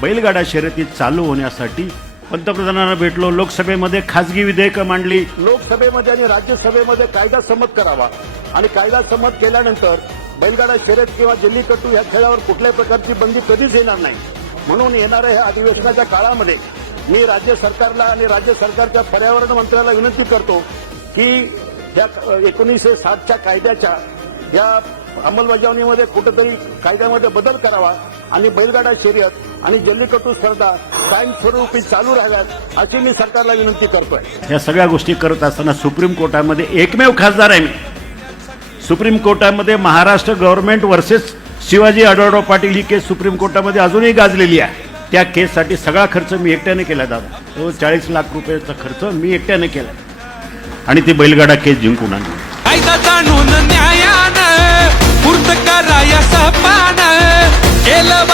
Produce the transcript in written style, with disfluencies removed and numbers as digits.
बैलगाडा शर्यती चालू होण्यासाठी पंतप्रधानांना भेटलो, लोकसभेमध्ये खासगी विधेयकं मांडली, लोकसभेमध्ये आणि राज्यसभेमध्ये कायदा संमत करावा आणि कायदा संमत केल्यानंतर बैलगाडा शर्यत किंवा जल्लीकट्टू या खेळावर कुठल्याही प्रकारची बंदी कधीच येणार नाही. म्हणून येणाऱ्या ह्या अधिवेशनाच्या काळामध्ये मी राज्य सरकारला आणि राज्य सरकारच्या पर्यावरण मंत्र्याला विनंती करतो की या 1960च्या कायद्याच्या या अंमलबजावणीमध्ये कुठेतरी कायद्यामध्ये बदल करावा आणि बैलगाडा शर्यत आणि जल्लीकट्टू स्पर्धा कायमस्वरूपी चालू राहाव्यात अशी मी सरकारला विनंती करतोय. या सगळ्या गोष्टी करत असताना सुप्रीम कोर्टामध्ये एकमेव खासदार आहे मी. सुप्रीम कोर्टामध्ये महाराष्ट्र गव्हर्नमेंट वर्सेस शिवाजी आढळराव पाटील ही केस सुप्रीम कोर्टामध्ये अजूनही गाजलेली आहे. त्या केससाठी सगळा खर्च मी एकट्याने केला दादा. तो 40 लाख रुपयाचा खर्च मी एकट्याने केला आणि ती बैलगाडा केस जिंकून आणली. कायदा जाणून न्यायानं पूर्ण कराया सपान केलं